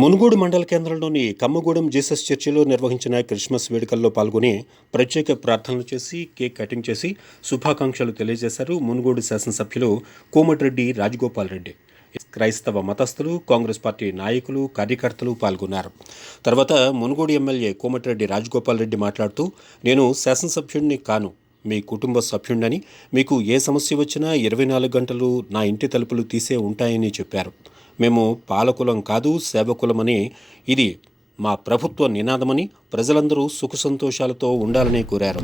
మునుగోడు మండల కేంద్రంలోని కమ్మగూడెం జీసస్ చర్చిలో నిర్వహించిన క్రిస్మస్ వేడుకల్లో పాల్గొని ప్రత్యేక ప్రార్థనలు చేసి కేక్ కటింగ్ చేసి శుభాకాంక్షలు తెలియజేశారు మునుగోడు శాసనసభ్యులు కోమటిరెడ్డి రాజగోపాల్ రెడ్డి. క్రైస్తవ మతస్థులు, కాంగ్రెస్ పార్టీ నాయకులు, కార్యకర్తలు పాల్గొన్నారు. తర్వాత మునుగోడు ఎమ్మెల్యే కోమటిరెడ్డి రాజగోపాల్ రెడ్డి మాట్లాడుతూ, నేను శాసనసభ్యుడిని కాను, మీ కుటుంబ సభ్యుడిని, మీకు ఏ సమస్య వచ్చినా 24 గంటలు నా ఇంటి తలుపులు తీసే ఉంటాయని చెప్పారు. మేము పాలకులం కాదు, సేవకులమని, ఇది మా ప్రభుత్వ నినాదమని, ప్రజలందరూ సుఖ సంతోషాలతో ఉండాలని కోరారు.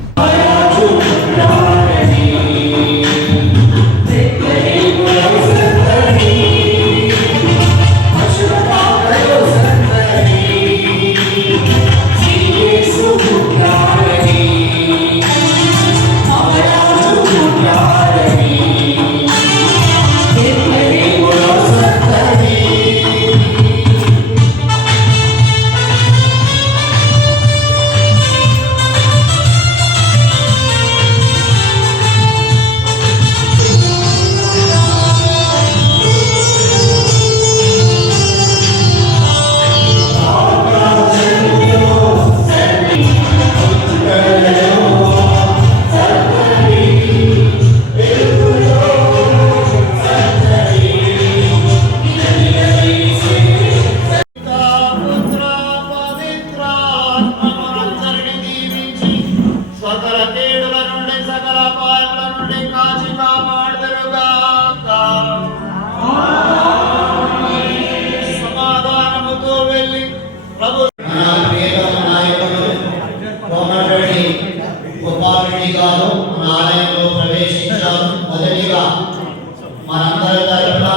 ఆలయంలో ప్రవేశించారు. మొదటిగా మనందరి తరఫున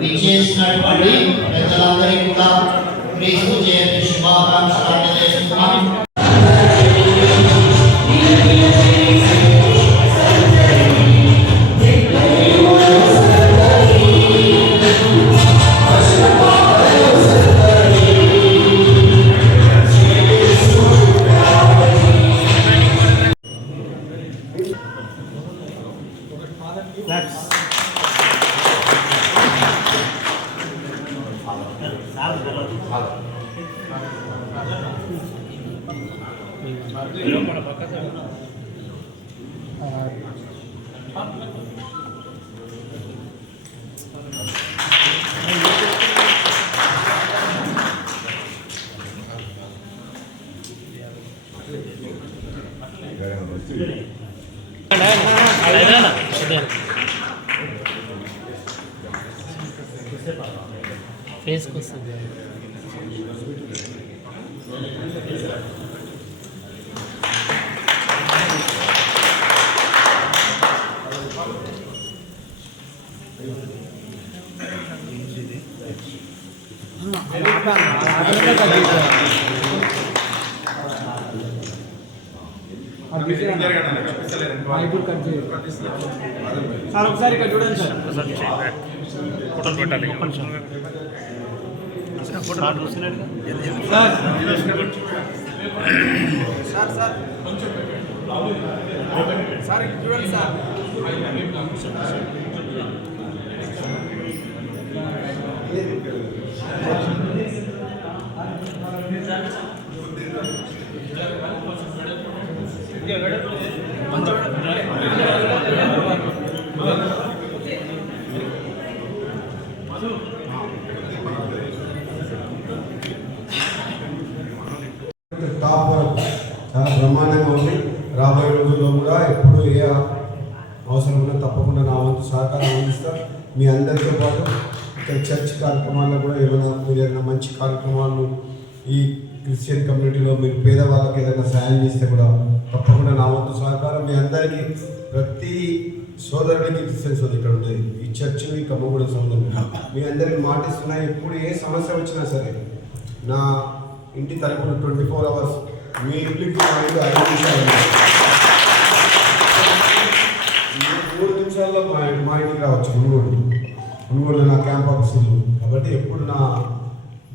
విచ్చేసినటువంటి పెద్దలందరికీ కూడా క్రీస్తు జయంతి శుభాకాంక్షలు అందజేస్తున్నాం. ఫేస్ కోసం సార్ ఒకసారి ఇక్కడ చూడండి సార్. ఫోటోలు పెట్టాలి. సార్ సార్ కొంచెం సార్ ఇక్కడ చూడండి సార్. టాప్ చాలా బ్రహ్మాండంగా ఉంది. రాబోయే రోజుల్లో కూడా ఎప్పుడు ఏ అవసరం ఉన్నా తప్పకుండా నా వంతు సహకారం అందిస్తా. మీ అందరితో పాటు ఇక్కడ చర్చ్ కార్యక్రమాల్లో కూడా ఏదైనా మంచి కార్యక్రమాలను ఈ క్రిస్టియన్ కమ్యూనిటీలో మీరు పేదవాళ్ళకి ఏదైనా సాయం చేస్తే కూడా తప్పకుండా నా వంతు సహకారం. మీ అందరికీ ప్రతి సోదరుడికి క్రిస్టియన్ సోదరు ఇక్కడ ఉండేది ఈ చర్చ్, ఈ కమ్మగూడెం సోదరులు మీ అందరికీ మాటిస్తున్నా. ఎప్పుడు ఏ సమస్య వచ్చినా సరే నా ఇంటి తరపున 24 hours మీ ఇంటికి 5 నిమిషాలు 3 నిమిషాల్లో మా ఇంటికి రావచ్చు. మునుగోడులో నా క్యాంప్ ఆఫీస్ ఉంది కాబట్టి ఎప్పుడు నా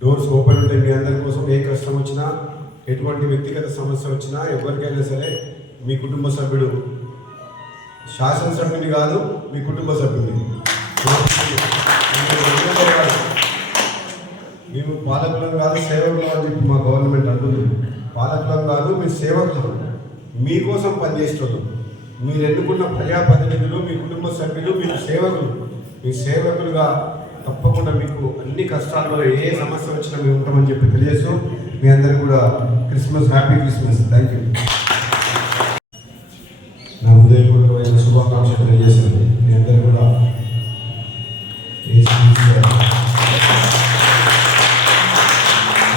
డోర్స్ ఓపెన్ ఉంటాయి. మీ అందరి కోసం ఏ కష్టం వచ్చినా, ఎటువంటి వ్యక్తిగత సమస్య వచ్చినా, ఎవరికైనా సరే మీ కుటుంబ సభ్యుడు, శాసనసభ్యుని కాదు మీ కుటుంబ సభ్యుని మేము పాలకులం కాదు సేవకులం అని చెప్పి మా గవర్నమెంట్ అంటుంది. పాలకులం కాదు, మీరు సేవకులం, మీకోసం పనిచేస్తున్నాం. మీరు ఎన్నుకున్న ప్రజాప్రతినిధులు, మీ కుటుంబ సభ్యులు, మీరు సేవకులు. మీ సేవకులుగా తప్పకుండా మీకు అన్ని కష్టాల్లో ఏ సమస్య వచ్చినా మేము ఉంటామని చెప్పి తెలియజేస్తూ మీ అందరికీ కూడా Christmas, happy Christmas. Thank you. నా హృదయపూర్వకమైన శుభాకాంక్షలు తెలియజేస్తుంది. మీ అందరూ కూడా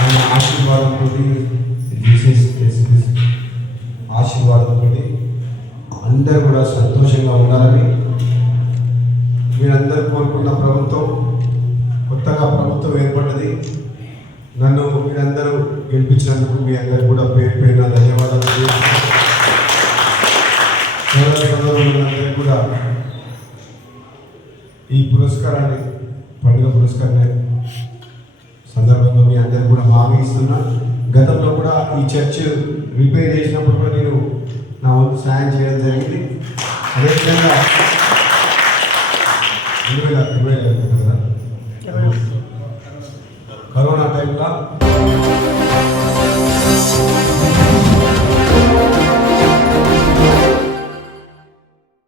ఆయన ఆశీర్వాదంతో, జీసస్ ఆశీర్వాదంతో అందరూ కూడా సంతోషంగా ఉండాలని మీరందరూ కోరుకున్న ప్రభుత్వం, కొత్తగా ప్రభుత్వం ఏర్పడ్డది. నన్ను మీరందరూ గెలిపించినందుకు మీ అందరూ కూడా పేరు పేరున ధన్యవాదాలు. సోదరులందరూ కూడా ఈ పురస్కారాన్ని, పండుగ పురస్కారాన్ని సందర్భంగా మీ అందరూ కూడా హామీ ఇస్తున్నా. గతంలో కూడా ఈ చర్చ్ రిపేర్ చేసినప్పుడు కూడా నేను నా వంతు సాయం చేయడం జరిగింది. అదేవిధంగా 2020 కదా కరోనా టైంలో